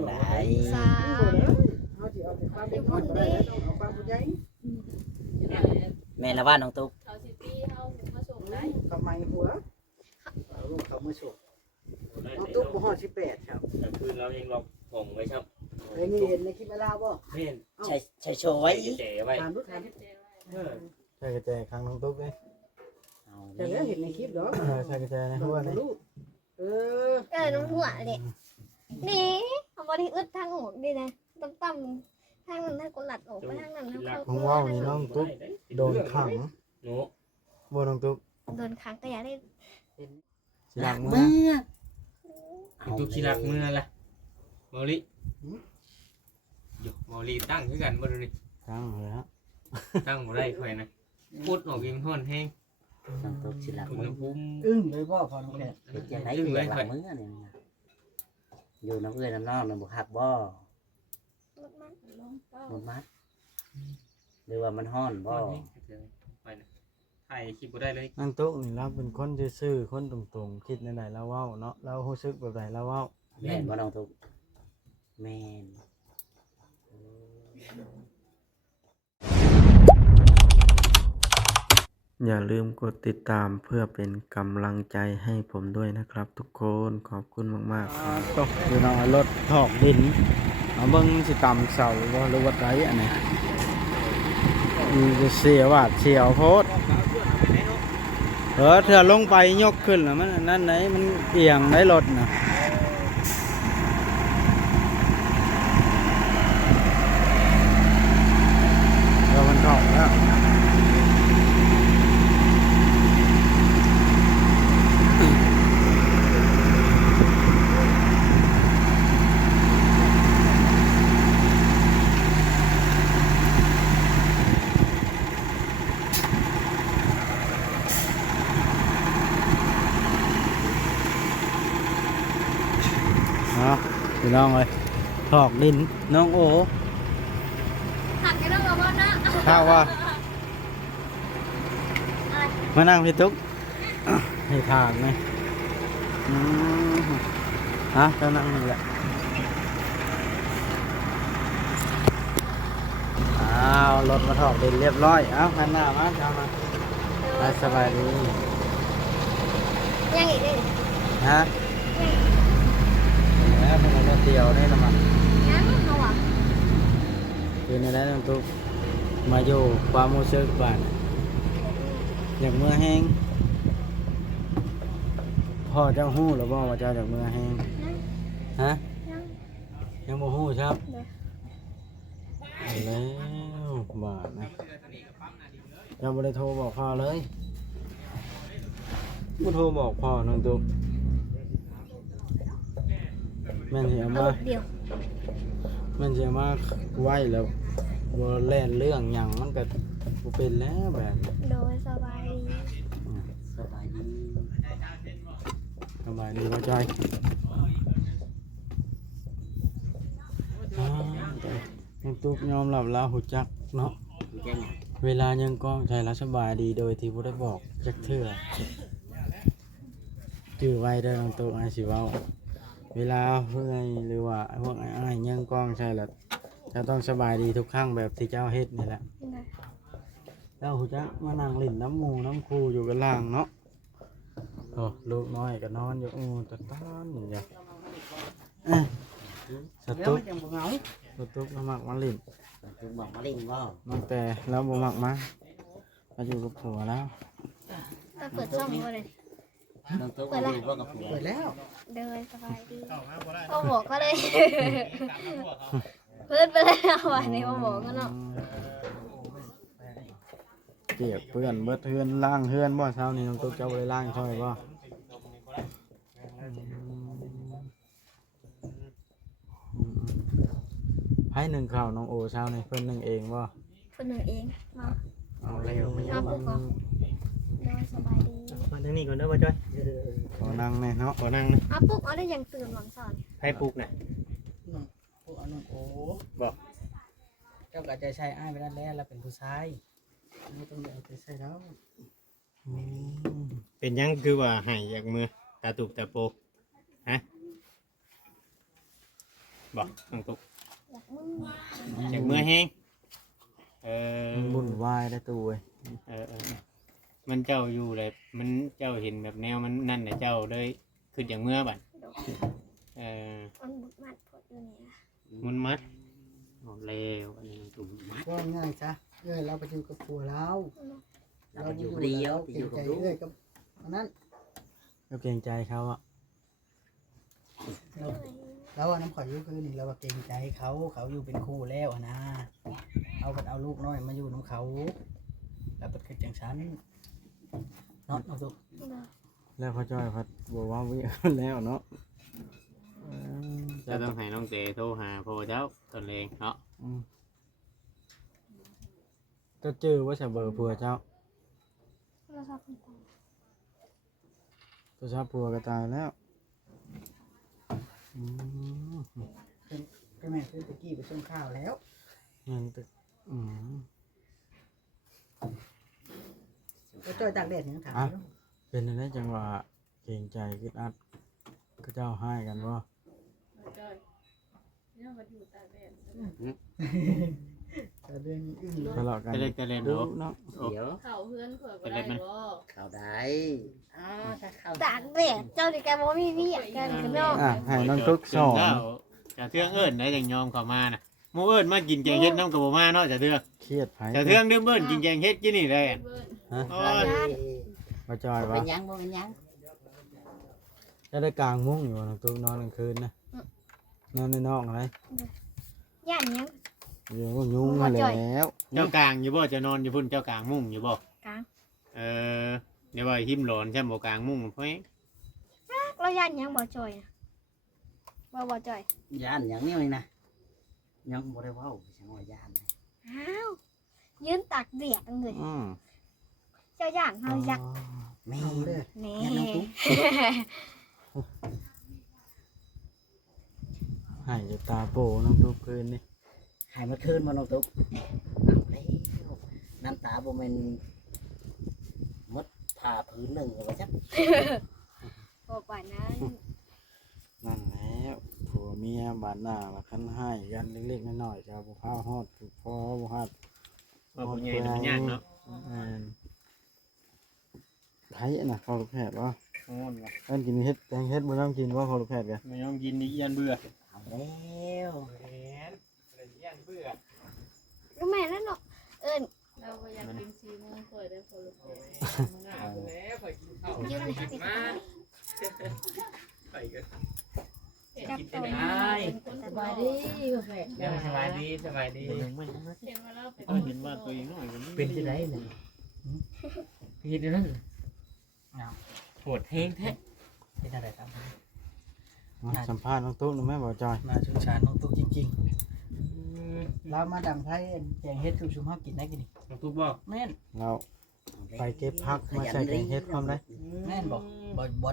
งได สา เฮาสิเอาแต่ความเป็นคนบ่ได้ต้องเอาความผู้ใหญ่ แม่นละว่าน้องตุ๊ก เขาสิปีเฮามาส่งได้ ทำไมหัวเอาลูกเขามาส่งน้องตุ๊กบ่ฮอด18ครับ แต่คืนเราเองเราส่งไว้ครับ ไอ้นี่เห็นในคลิปลาวบ่ เม่น ใช่โชว์ไว้ เจ๋ไว้ ถามลูกถาม เออ ใช่กระแจครั้งน้องตุ๊กนี่ เอา แต่แล้วเห็นในคลิปเหรอ ใช่กระแจในหัวนี่ ลูกเออ น้องหัวเลยนี่เขาบริอึดทางออกดีนะต่ำๆทางนั้นถ้ากูหลัดออกไปทางนั้นทางเขา ของว่าวนี่น้องตุ๊กโดนขัง หนู บ่น้องตุ๊ก โดนขังก็อยากได้ สิล้างมือ ตุ๊กชิลักมือละมอลิอยู่มอลิตั้งคือกันบ่ดูนี่ ขังเลยฮะ ตั้งบ่ได้ค่อยนะพูดออกกินฮ้อนแห้ง น้องตุ๊กสิหลัก อุณ มื ห อ ภูมิ อึ้งเลยบ่พอน้องแขก เฮ็ดจังได๋สิหลักมือนี่นะอยู่น้ำเอื้อยน้ำนองน้ำบ่คักบ่ รถมัน ลงเป้า มันมัดหรือว่ามันฮ้อนบ่ ไปนะถ่ายคลิปบ่ได้เลย น้องตุ๊กนี่เราเป็นคนซื่อๆคนตรงๆคิดในใดเราเว้าเนาะเรารู้สึกแบบใดเราเว้า แม่นบ่น้องตุ๊กแม่น อย่าลืมกดติดตามเพื่อเป็นกำลังใจให้ผมด้วยนะครับ ทุกคนขอบคุณมากๆครับตกอยู่ในรถถอกดินเอาเบิ่งสิต่ำเสาบ่หรือว่าไดอันนี้มีเสียหวาดเสียวโพดเถื่อลงไปยกขึ้นแล้วมันนั่นไหนมันเอียงได้รถนะเดี๋ยวมันถอกแล้วพี่น้องเลยถอกดินน้องโอ ขังกันต้องมานะ ข้าวว่ามานั่งพี่ตุ๊กให้ทางไหมฮะก็นั่งนี่แหละอ้าวรถมาถอกดินเรียบร้อยเอ้าหันหน้ามาเอามาสบายดี ยังอีกดิ ฮะแล้วเป็นรถเดียวได้ละมัน ยังเขาอ่ะ คือในนั้นน้องตุ๊กมาอยู่ความรู้สึกบ้านอยากเมื่อแห้งพ่อเจ้าหู้หรือบ่ว่าเจ้าอยากเมื่อแห้งฮะ ยัง ยังบ่ฮู้ครับ เดี๋ยว แล้วบาทนะเจ้าบ่ได้โทรบอกพ่อเลยบ่โทรบอกพ่อน้องตุ๊กแม่นสิเอา เอา มา เดียว แม่นสิเอามาไว้แล้วบ่แล่นเรื่องหยังมันก็บ่เป็นแล้วแบบนี้ โดยสบายดี สบายดี สบายดีบ่ใจน้องตุ๊กยอมรับแล้วหูจักเนาะ อยู่จังได๋ เวลายังก้องใจรัสบายดีโดยที่บ่ได้บอกจักเทื่อจื้อไว้เด้อน้องตุ๊กอ้ายสิเว้าเวลาเพื่อนหรือว่าพวกอ้ายยังก้องใช่แล้วจะต้องสบายดีทุกครั้งแบบที่เจ้าเฮ็ดนี่แหละเจ้าหูจักมานั่งเล่นน้ำหมูน้ำคูอยู่กันล่างเนาะโอ้ลูกน้อยก็นอนอยู่ตะต้านอยู่อย่างส แล้ว ตุ๊ก มันยังบ่เหงา สตุ๊กมามักมาเล่น น้องตุ๊กบอกมาเล่นบ่ ตั้งแต่แล้วบ่มักมามาอยู่กับผัวแล้ว ก็เปิดช่องก็เลย น้องตุ๊กมาอยู่บ่กับผัว เปิดแล้ว โดยสบายดีโอ้บอกก็เลย เพื่อนไปแล้ววันนี้โอ้บอกก็เนาะ เปียกเปื้อนเบิดเฮือนล่างเฮือนบ่เช้านี้น้องตุ๊กเจ้าบ่ได้ล่างช่วยบ่ให้หนึ่งข่าวน้องโอเช้านี้เพิ่นหนึ่งเองบ่ คนหนึ่งเองมา เอาแล้ว เอาปุ๊กก่อนโดยสบายดี มาทางนี้ก่อนเด้อบ่จ้อย ขอนั่งแน่เนาะ ขอนั่งนะ เอาปุ๊กเอาได้ยังตื่นหวังสอน ให้ปลูกน่ะ พวกอันนั้นโอ้ บอก เจ้าก็ใจใช้อ้ายไปนั่นแหละเราเป็นผู้ชายไม่ต้องเอาใจใช้แล้ว เป็นหยังคือว่าให้อยากมือตาตุกตาโปฮะ บ่น้องตุ๊ก อยากมึง จากเมื่อแห้งมันบุ่นวายได้ตัวเว้ย มันเจ้าอยู่เลยมันเจ้าเห็นแบบแนวมันนั่นน่ะเจ้าเลยขึ้นจากเมื่อบัดมันบุดมัดพดอยู่เนี่ย มุนมัดหมดแล้วอันนี้ตุ่มมัด ก็ง่ายจ้ะเราไปอยู่กับผัวเรา เราไปอยู่คนเดียวไปอยู่กับลูก กับอันนั้น ก็เกรงใจเขาอ่ะ เราว่าน้ำข่อยอยู่คือนี่เราว่าเกรงใจเขาอยู่เป็นคู่แล้วอะนะเอาลูกน้อยมาอยู่น้ำเขาแล้วเป็นคือจังฉันเนาะน้องตุ๊ก แล้วพ่อจ้อยพัดบอกว่าวิ่งแล้วเนาะ จะต้องให้น้องเตโทรหาพ่อเจ้าตนเองเนาะ จะเจอว่าจะเบอร์ผัวเจ้า เราชอบคนตาย ตัวชอบผัวก็ตายแล้วอืม ก็แม่คือตะกี้ไปส่งข้าวแล้ว ยังตึกอืม ก็จ้อยตากแดดยังถามอยู่ เป็นในจังหวะเกรงใจคิดอัดก็เจ้าให้กันว่า จอยเนี่ยมาอยู่ตากแดด แต่เรื่องอึ้งเลย ทะเลาะกัน จะเล่นจะเล่น ดู เนาะ เนาะ เดี๋ยว เข่าเพื่อนเผื่อก็ได้บ่ เข้าได้ถ้าเข้า ตากแดดเจ้าดิแกบอกว่ามีพี่อยากกันกันเนาะ อ่ะให้น้องทุกสอน จะเทื่องเอิญได้จังยอมเข้ามาน่ะหมู่เอิญมากินแกงเฮ็ดน้ำกับบ่มาเนาะจะเทื่อง เครียดไผ จะเทื่องเด้อเบิ่นกินแกงเฮ็ดกินนี่เลย เบิ้ล โอ้ย มาจอย เป็ วะ นยังบ่เป็นยัง จะได้กลางมุ้งอยู่น้องทุกนอนกลางคืนนะนอนในนอกอะไร ย่านยัง เดี๋ยวก็ยุ่งมาแล้ว เจ้ากลางอยู่บ่จะนอนอยู่พุ่นเจ้ากลางมุ้งอยู่บ่ กลาง เดี๋ยวว่าหิมหลอนใช่บ่กลางมุ้งเพราะ เราย่านยังบ่จอยนะบ่จอย ย่านอย่างนี้เลยนะยังบ่ได้เว้าจังว่าย่าน อ้าวยืนตากแดดเลย อืม เจ้าย่านเฮายัก แม่ เอาเลย แหน่ ให้จะตาโปน้องทุกคืนนี่ หายเมื่อคืนบ่น้องตุ๊กเอาแล้วน้ำตาบ่แม่นมดผ่าพื้นหนึ่งว่าจัก บ่ป่านนั้น นั่นแล้วผัวเมียบานหน้ามาคันให้กันเล็กๆน้อยๆจะบ่พาฮอดพอบ่ฮอด ว่าผู้ใหญ่มันยากเนาะ ไผน่ะพอลูกแพทย์วะ โอ้ยว่ะ อันกินเฮ็ดแตงเฮ็ดบ่ต้องกินว่าพอลูกแพทย์กัน ไม่ยอมกินนี่ยันเบื่อ เอาแล้ว แหนยันเบื่อ ก็แม่นั่นเนาะเอิ้น เราก็อยากกินซีมูนเปิดได้คนละคน ยืนให้ดิค่ะ จับตัว สบายดี สบายดีสบายดี เห็นว่าเราเป็น เห็นว่าตัวเองน้อยกว่านี้ เป็นที่ไหนเนี่ย พี่เดี๋ยวนั้นปวดแห้งแท้ เป็นอะไรครับ มาสัมภาษณ์น้องตุ๊กหน่อยแม่บ่จอย น่าสงสารน้องตุ๊กจริงๆเรามาดังไพ่แกงเฮ็ดชุมๆเฮากินได้กินนี่ น้องตุ๊กบอก แม่น เราไปเก็บผักมาใส่แกงเฮ็ดพร้อมได้ แม่นบ่บ่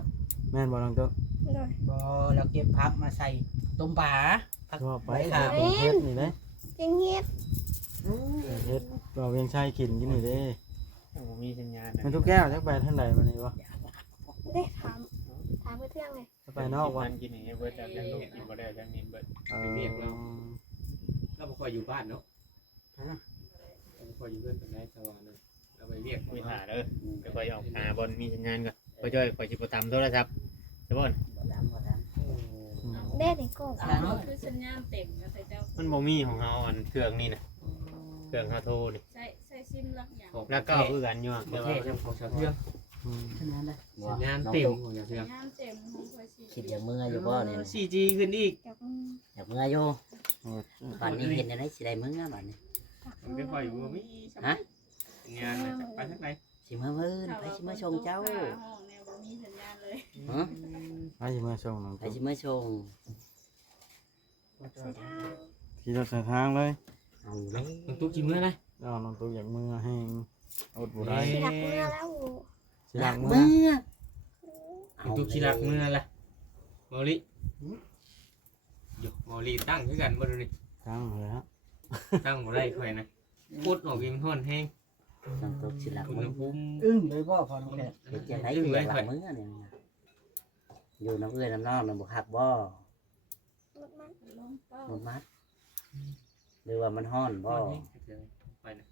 แม่นบ่น้องตุ๊ก เลย บ่เราเก็บผักมาใส่ต้มปลาผัก ทั่วไป ใบขาม แกงเฮ็ดนี่เด้ จริงเฮ็ด แกงเฮ็ดเราเวียงชัยกินกินนี่เด้ ผมมีสัญญาณ มันทุกแก้วจักไปทางใดมานี่วะ ได้ถามเพื่อนเลย จะไปนอกวะ กินนี่เบิร์ดจากยังลูกกินบ่ได้จากนี้เบิร์ด เราบ่ค่อยอยู่บ้านเนาะเราบ่ค่อยอยู่เพื่อนกันได้สว่างเลยเราไปเรียก คุยหาเด้อเดี๋ยวคอยออกหาบอลมีสัญญาณก่อนคอยจ่อยคอยจิบตามโทรศัพท์จะบอล บ่ดำบ่ดำ ได้ในโก้ คือสัญญาณเต็มนะใส่เจ้า มันบ่มีของเฮาอันเครื่องนี่นะเครื่องเฮาโทรนี่ ใส่ซิมลักอย่าง แล้วก็คือกันอยู่ เดี๋ยวเราจะของชาวเทือง ขนาดนั้น สัญญาณเต็มของชาวเทือง สัญญาณเต็มของคอยซี คิดอย่างเมื่ออยู่บ่เนี่ย 4G ขึ้นอีก จาก อยากเมื่ออยู่บัดนี้เห็นได้สิได้เมื่อบัดนี้ มันไม่ค่อยอยู่บ่มี ฮะ สัญญาณไปทางไหน สิมาเพิ่นไปสิมาชงเจ้า ห้องแนวบ่มีสัญญาณเลย ฮะ ไปสิมาส่งน้อง ไป ตุ๊ก สิมาชง ใส่ทาง ขี่รถใส่ทางเลย เอาแล้ว น้องตุ๊กกินมื้อไหน เราน้องตุ๊กอยากมือแห้งอดบ่ได้ สิรักเมื่อแล้ว สิลักมือ เมื่อ น้องตุ๊กสิรักมื้อละมอลิอยู่มอลิตั้งคือกันบ่ดูนี่ ทางเลยฮะ ตั้งบ่ได้ค่อยนะพูดออกวิมฮ้อนแฮง ต้องตกสิหลัก อุณ มื ห อ ภูมิ อึ้งเลยบ่พอน้องแพทย์ เฮ็ดจังได๋สิหลักมือเนี่ยอยู่น้ำเอื้อยน้ำนองน้ำบ่คักบ่ โด ดมัน ลงเป้า หมดมัดหรือว่ามันฮ้อนบ่ ไปนะ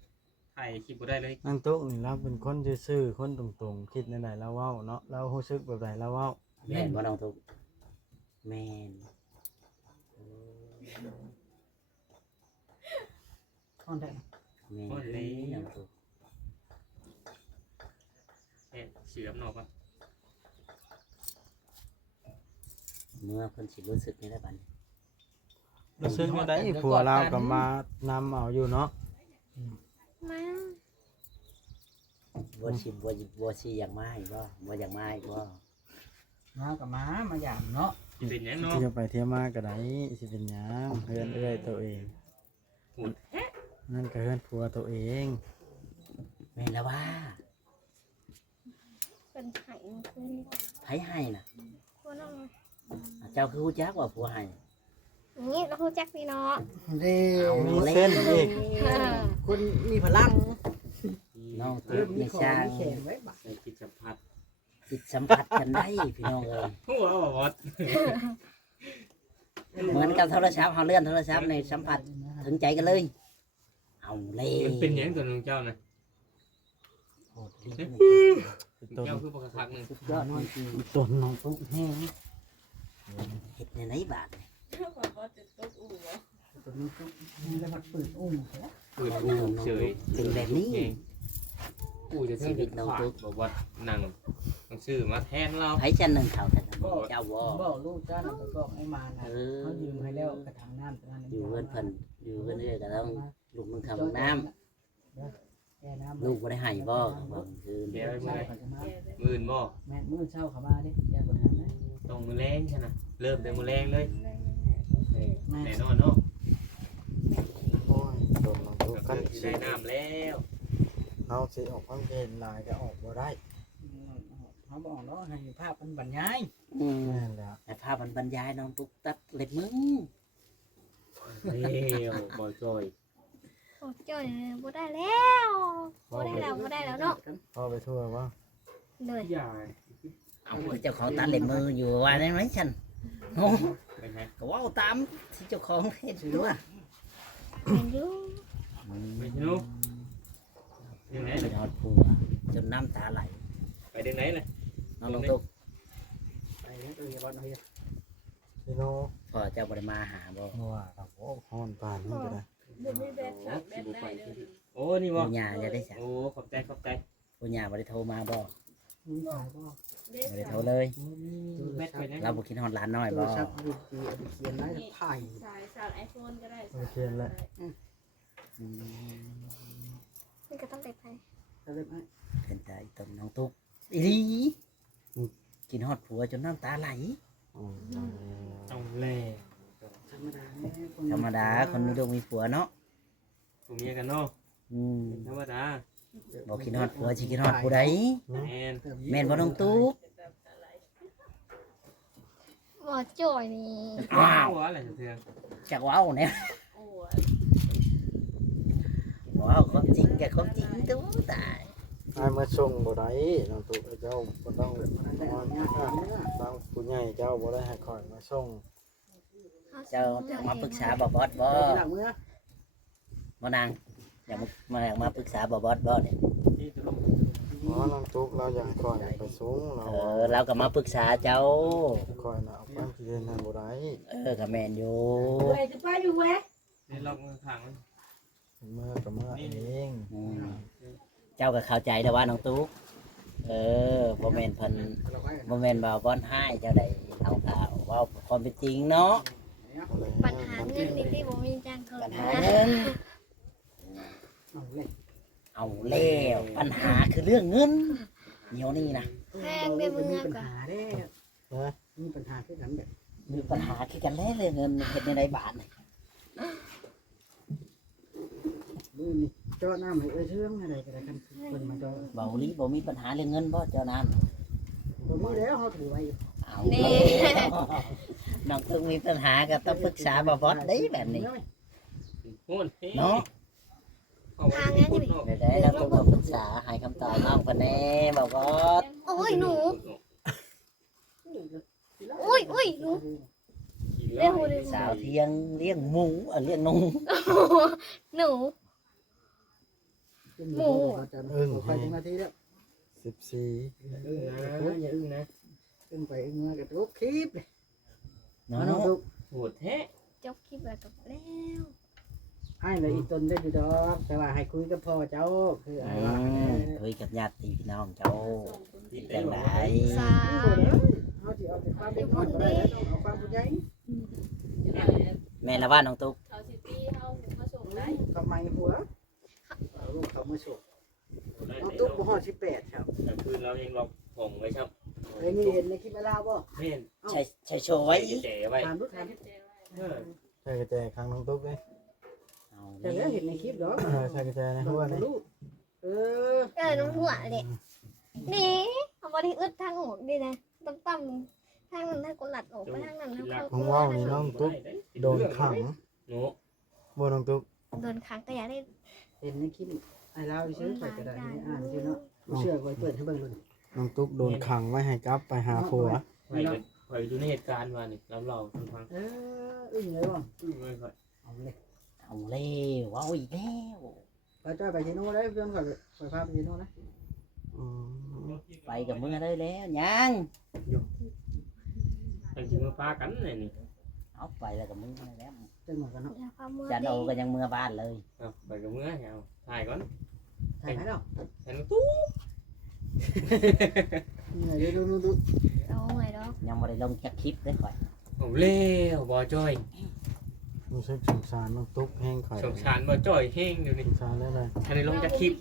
ถ่ายคลิปบ่ได้เลย นั่งโต๊ะนี่เราเป็นคนซื่อๆคนตรงๆคิดในไหนเราเว้าเนาะเรารู้สึกแบบใดเราเว้า แม่นบ่น้องตุ๊กแม่น คอนได้ แม่นน้องตุ๊ก เสือมนอกปะ เมื่อเพิ่นสิรู้สึกนี่แหละบัดนี้ รู้สึกว่าได้ผัวเราก็มานำเอาอยู่เนาะ มา บ่สิอยากมาอีกบ่อยากมาอีกบ่ มากับม้ามาหยามเนาะ เป็นหยังเนาะ เที่ยวไปเที่ยวมาก็ได้สิเป็นหยังเฮือนเอื้อยตัวเอง พูด นั่นก็เฮือนผัวตัวเอง แม่นแล้วว่า เป็นไข่มันคืนนี้ ไผให้น่ะ คนน้อง เจ้าคือฮู้จักว่าผู้ให้ นี่เราคูจักพี่เนาะ เด้ มีเส้นอีก คนมีพลัง น้องตุ๊ เริ่ ก มมี นี่ ของ ช่าง มีแข็งไว้บัด ใส่คิดสัมผัส จิตสัมผัสกันได้พี่น้องเอ้ย หัวบอส เหมือนกับโทรศัพท์เฮาเลื่อนโทรศัพท์ในสัมผัสถึงใจกันเลยเอาเลย มันเป็นหยังตัวน้องเจ้านะ โอ้ลิ้น ต้น เจ้าคือปกคักหนึ่ง สุดยอดจริง ต้นน้องตุ๊กแห้ง เฮ็ดในไหนบาดนี่ เจ้าบอกว่าจะตกอู่วะ ตัวนี้ตุ๊กนี่แล้วมันเปิดอุ้มแล้ว เปิดอูเฉย เป็นแบบนี้ เองอูจะชีวิตน้องตุ๊กบอกว่านั่งต้องซื้อมาแทนเรา ไผจันหนึ่งเขาแต่เจ้าบ่ บอกลูกจ้าน่ะไปบอกไอ้มานะ เออ เขายืมให้แล้วกระถางน้ำตรงนั้น อยู่เพื่อนเพิ่นอยู่เพื่อนเอ้ยก็ต้องลูกมึงทำน้ำ แก่น้ำ ลูกบ่ได้ให้บ่บางคืน เดี๋ยว ใช่เขาจะมา มื่นบ่ แม่มื้อเช้าเขามาเด้แก่บ่ทันนะ ต้องมือแรงใช่ไหมเริ่มแต่มือแรงเลย แม่ แน่นอนเนาะ โอ้ยต้นน้องตุ๊ก ก็ กัน คือได้น้ำแล้ว เอาสิออกความเย็นลายก็ออกบ่ได้ เขาบอกเนาะให้ภาพมันบรรยาย อืม แม่นแล้ว แต่ภาพมันบรรยายน้องตุ๊กตัดเล็บมึง เร็วบ่อยจอย โอ้จ้อยบ่ได้แล้วบ่ได้แล้วเนาะ พอไปทั่วว่า เลย ใหญ่ เอาเจ้าของตัดเล็บมืออยู่ว่าได้ไหมฉันโอ้ เป็นไง ก็เว้าตามที่เจ้าของเฮ็ดอยู่ว่า เป็นอยู่ ไม่ใช่ลูกยังไง ไปทอดผัวจนน้ำตาไหล ไปเดินไหนเลย น้องน้องตุ๊ก ไปแล้วตัวอย่าบ่เนาะ พี่โน พ่อเจ้าบ่ได้มาหาบ่ ว่าครับโอ้ฮ้อนปานนี้ก็ได้ บุญไม่แบกสักแบกได้เลย โอ้นี่บ่ ผู้ย่าจะได้สั่ง โอ้ขอบใจขอบใจ ผู้ย่าบ่ได้โทรมาบ่ มีขายบ่ เด็ก บ่ได้ สา โทร ว เลย มีแบตไปนะ เราบ่คิดฮอดหลานน้อย โท บ่ รศัพท์อยู่ที่เอาไปเขียนไว้ถ่าย สายสาวไอโฟนก็ได้ โอเคแล้ว อืม นี่ก็ต้องไปไป ก็เลยว่า เป็นใจต้นน้องตุ๊กอีหลีกินฮอดผัวจนน้ำตาไหล อืม ต้องแล่ ธรรมดาเนี่ย ธรรมดาคนมีลูกมีผัวเนาะ ผมเมียกันเนาะ อืม ธรรมดา บอกกินฮอดผัวสิกินฮอดผู้ใด แมน แม่นบ่น้องตุ๊ก บ่จ้อยนี่ อ้าว หัวอะไรเถื่อน จักเว้าเนี่ย โอ้ ว้าวความจริงแกความจริงตุ๊กตาย ไอ้มาส่งบ่ได้น้องตุ๊กเจ้าบ่ต้องนอนทางผู้ใหญ่เจ้าบ่ได้ให้คอยมาส่ง เจ้ามาปรึกษาบ่บอสบ่ หลังเมื่อ บ่นางอยากมาปรึกษาบ่บอสบ่เนี่ย ที่ตลก อ๋อน้องตุ๊กเราอยากให้คอยไปส่งเรา เราก็มาปรึกษาเจ้า คอยน่ะเอาความคิดเห็นให้บ่ได้ ก็แม่นอยู่ เว้ยจะไปอยู่เว้ย นี่ล็อกมือข้างมัน เมื่อก็เมื่อเอง อืมเจ้าก็เข้าใจแต่ว่าน้องตุ๊กบ่แม่นเพิ่นบ่แม่นบ่าวบอนให้เจ้าได้เอาข่าวเว้าความเป็นจริงเนาะ ปัญหาเงินนี่ที่บ่มีจ้างเขา ปัญหาเงิน เอาเลย เอาแล้วปัญหาคือเรื่องเงินเดี๋ยวนี้นะ แพงไปเมื มี อง ปัญ ก็ หาเด้มีปัญหาคือกันแบบ มีปัญหาคือกันแล้วเรื่องเงินเฮ็ดในไรบ้านนี่ มือนี่เจาะน้ำให้เชื่องอะไรก็ได้กันเพิ่นมาเจาะ เบาลีบ่มีปัญหาเรื่องเงินบ่เจ้านั้น บ่มีแล้วเขาถือไว้ เอาแล้วน้องตุ๊กมีปัญหาก็ต้องปรึกษาบ่บอสได้แบบนี้ หุ่น เนาะ เอาไว้ที่พุ่นเนาะ เดี๋ยวได้เราต้องมาปรึกษาให้คำตอบน้องเพิ่นแน่บ่บอส โอ้ยหนูอุ้ยหนู ขี่ เรียกหูดิ สาวเที่ยงเลี้ยงหมูเลี้ยงหนู หนู หมูจะไปถึงนาทีแล้ว 14 อย่าอึ้งนะ ขึ้นไปเงยกับทุกคลิปเลย เนาะ น้องตุ๊ก โหดแท้ จบคลิปแล้วกับแล้ว ให้เลยอีตนได้ดูดอกแต่ว่าให้คุยกับพ่อเจ้าคืออะไรว่า คุยกับญาติพี่น้องเจ้าจังได สา เขาจะเอาแต่ความเป็นคนก็ได้เอาความผู้ใหญ่ แม่ละว่าน้องตุ๊ก เขาสิตี้เฮามาส่งได้ ทำไมหัวเอาลูกเขามาส่งน้องตุ๊กบ่ฮอด18ครับ แต่คืนเราเองเราผงไว้ครับ เอ้ยนี่เห็นในคลิปลาวบ่ เม่น ใช้โชว์ไว้ เจ๋ไว้ ถามดู ใส่ ถาม กระเจไว้ เออ ใช่กระแจครั้งน้องตุ๊กเลย เอา แต่แล้วเห็นในคลิปดอก ใช่กระแจในหัวเลย ลูกเออ น้องหัวเลยนี่เขาบริอึดทางออกดีนะต่ำๆทางนั้นถ้ากูหลัดออกไปทางนั้นถ้าเขา ของว่าวนี่น้องตุ๊กโดนขัง หนู บ่น้องตุ๊ก โดนขังก็อย่าได้ เห็นในคลิปไอ้ลาวซื้อไปก็ได้อ่านชื่อเนาะเชื่อไว้เปิดให้เบิ่งเลย น้องตุ๊กโดนขังไว้ให้กลับไปหาผัว คอยดูในเหตุการณ์มานี่แล้วเราฟัง อึ้งเลยบ่ อึ้งเลยคอย เอาเลย เอาเร็วเอาอีกแล้ว ไปจ้อยไปเชโน่ได้เพื่อนก่อนไปพาไปเชโน่นะ อืม ไปกับมึงได้แล้วยัง เป็นชิมาฟ้ากันเลยนี่ เอาไปแล้วกับมึงได้แล้ว จังหวะกันเนาะ อย่าความมือ จันโอ ดี ก็ยังเมื่อบ้านเลย เอาไปกับเมื่อเอาถ่ายก่อน ถ่ายให้เรา ถ่ายตู้ นี่ดู เอาไงดอก ยังไม่ได้ลงแค่คลิปเลยข่อย ผมเลี้ยวบ่จ้อย รู้สึกสงสารน้องตุ๊กแห้งข่อย สงสารบ่จ้อยแห้งอยู่นี่ สงสารได้เลย ทันได้ลงจากคลิป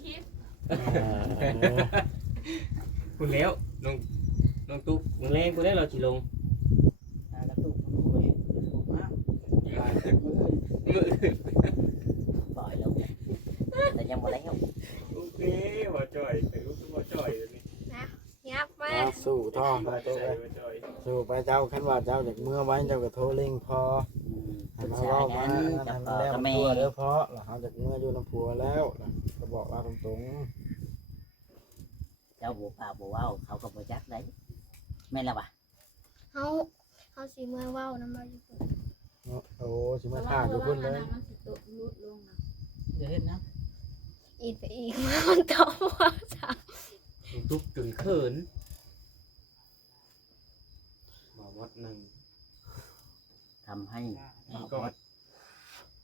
คุณแล้วน้องตุ๊กมึงแรงกูได้เราสิลง แล้วตุ๊กมือมา มือ ปล่อยลงแต่ยังไม่แล้ว โอเคบ่จ้อยไปรู้บ่จ้อยเลยนี่ ยับมา สู้ท่อ บ่ น้องตุ๊ก จ้อย เลย บ่จ้อย สู้ไปเจ้าคันว่าเจ้าจากเมื่อไว้เจ้าก็โทรเร่งพอให้ ปรึก มา ษา เว้า กั มาน กับ ทำ พ่อ แล้ว กับ มัน แม่ ตัวเด้อเพราะแล้วเขาจากเมื่ออยู่น้ำผัวแล้วก็บอกว่าตรง เจ้าบัวป่าบัวว่าวเขาก็บ่จักได้แม่นละวะ เขาสีเมื่อว่าวน้ำมาอยู่ ๆโอ้สิมาท่าอยู่พุ่นเลย มันสิตกลุดลงนะ อย่าเห็นนะ อีกไปอีกมันเก่าว่าจ้ะ น้องตุ๊กจนเขินบ่วัดหนึ่ง ทำให้ อีกก่อน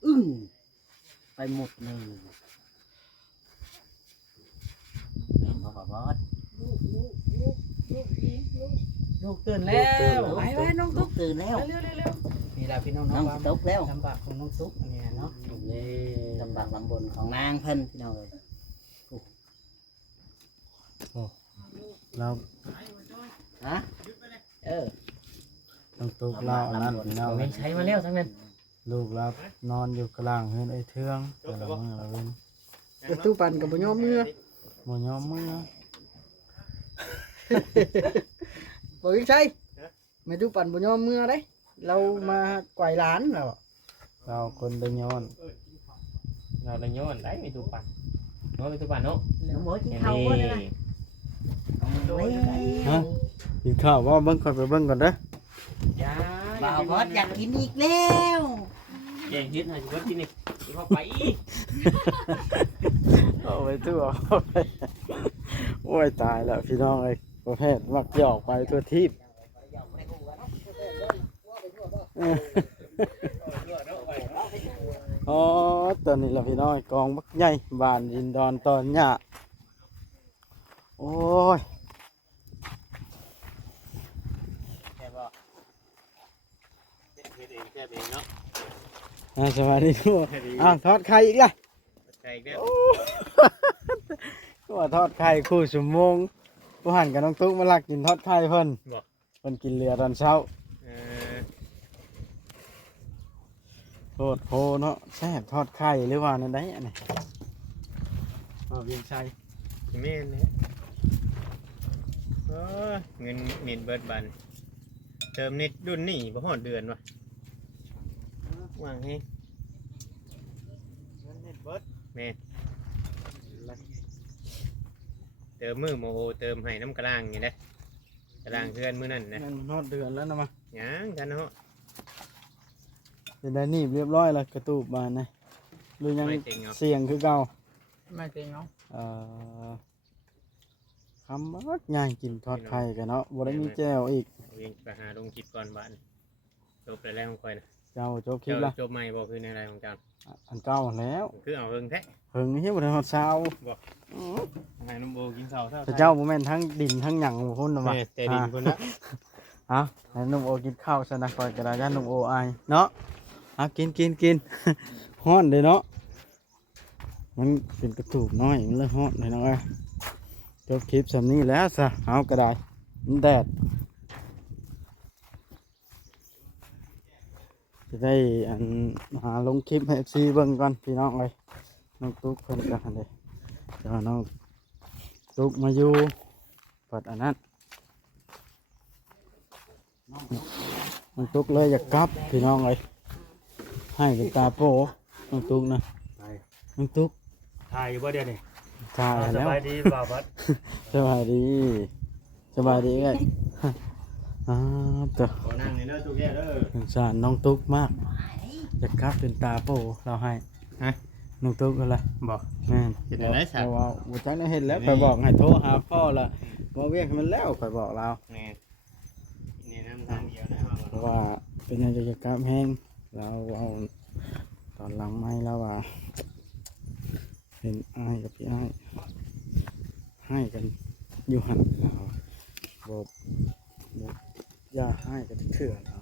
อึ้งไปหมดเลยแม่นบ่บอส ลูกดีลูก ลูกตื่นแล้วไปน้อง ลู ตุ๊ก กตื่นแล้ว เร็วนี่แหละพี่น้อง น้อง ความ ตุ๊กแล้ว ลำบากของน้องตุ๊กอันนี้เนาะ เล่ ลำบากลำบนของนางเพิ่นพี่น้องเลย แล้ว ฮะเออ ต้องตุกเล่านั่นพี่น้อง ไม่ใช้มาแล้วทั้งนั้น ลูกเรานอนอยู่กลางเฮือนไอ้เทืองแต่ละมื้อละเว้น กระตู้ปั่นกับบ่ยอมมือ บ่ยอมมื้อ บ่ยิงใช่ไม่ตู้ปั่นบ่ยอมมือได้เรามาไกวหลานแล้ว เราคนได้ย้อน เราได้ย้อนได้ไม่ถูกปั่นน้อยไม่ถูกปั่นเนาะ แล้วหมอกิน เห็น ข้าว ดี บ่ได้ล่ะเอาเลย กินข้าวว่าเบิ่งก่อนไปเบิ่งก่อนเด้อ บ่าวบอสอยากกินอีกแล้ว แกงเฮ็ดให้สิว่ากินนี่เข้าไป เอาไปทั่วโอ้ยตายแล้วพี่น้องเอ้ยประเภทมักหยอกไปทั่วทิพย์อ๋อตอนนี้ล่ะพี่น้องกองบักใหญ่บ้านดินดอนตอนหญ้าโอ้ย สวัสดีทุกคนอ้าวทอดไข่อีกละก็ว่าทอดไข่คู่สมมงผู้หันกับน้องตุ๊กมาลักกินทอดไข่เพิ่นเพิ่นกินเรือตอนเช้าโทษโพเนาะแซ่บทอดไข่หรือว่านั่นได้อันนี้เวียงชัย แม่นเนี่ยเงินเงินเบิดบันเติมเน็ตรุ่นนี่บ่ฮอดเดือนวะว่างให้แม่นเติมมือโมโหเติมให้น้ำกระล่างอย่างนี้นะกระล่างเพื่อนมือนั่นนะ นั่นฮอดเดือนแล้วนะมา ยังกันเนาะ เป็นได้หนีบเรียบร้อยแล้วกระตูบบานนะหรือยัง ไม่เต็งเอา เสียงคือเก่า ไม่เต็งเนาะ เอ่อคำว่าง่ายกินทอดไข่กันเนาะบ่ได้มีแจ่วอีก เองไปหาลงคลิปก่อนบ้านจบแล้วของข่อยนะ เจ้าจบคลิป เจ้า ละ จบใหม่บ่คือในอะไรของเจ้า อันเก่าแล้ว คือเอาเฮิงแท้ เพิ่งนี่บ่ได้ฮอดเช้า ให้น้องโบกินข้าวเช้า แต่เจ้าบ่แม่นทั้งดินทั้งหยังบ่พุ่นน่ะว่า แต่ดินคนละ อ่ะให้นุ่มโอกินข้าวซะนะก่อนกระดาษย่านนุ่มโออายเนาะอ่ะกิน ฮ้อนเด้เนาะมันเป็นกระตูบน้อยมันเลยฮ้อนเลยน้องเอ้ยจบคลิปสำนี้แล้วซะเอากระดาษมันแดดจะได้อันหาลงคลิปให้ FC เบิ่งก่อนพี่น้องเอ้ยน้องตุ๊กเพิ่นก็หั่นเด้เดี๋ยวน้องตุ๊กมาอยู่ปัดอันนั้นน้องตุ๊กเลยอยากกลับพี่น้องเอ้ยให้เป็นตาโปน้องตุ๊กนะน้องตุ๊ก ถ่ายอยู่บ่เดี๋ยวนี้ ตาย ส แล้ว บายดีบ่าวบัด สบายดีสบายดีไงตัว ขอนั่งในเด้อทุกแย่เด้อ สงสารน้องตุ๊กมากอยากกลับเป็นตาโปเราให้ ฮะ น้องตุ๊กอะไร บ่ แม่น เห็นอะไรสัก เพราะว่าบุจักได้เห็นแล้วไปบอกให้โทรหาพ่อละว่าเวียกให้มันแล้วไปบอกเรา นี่นี่น้ำทางเดียวนะ เพราะว่าเป็นยังจะกลับแห้งเราเอาตอนหลังไม่แล้วว่าเป็นอ้ายกับพี่อ้ายให้กันอยู่หันเราบอกอย่าให้กันเถื่อนเรา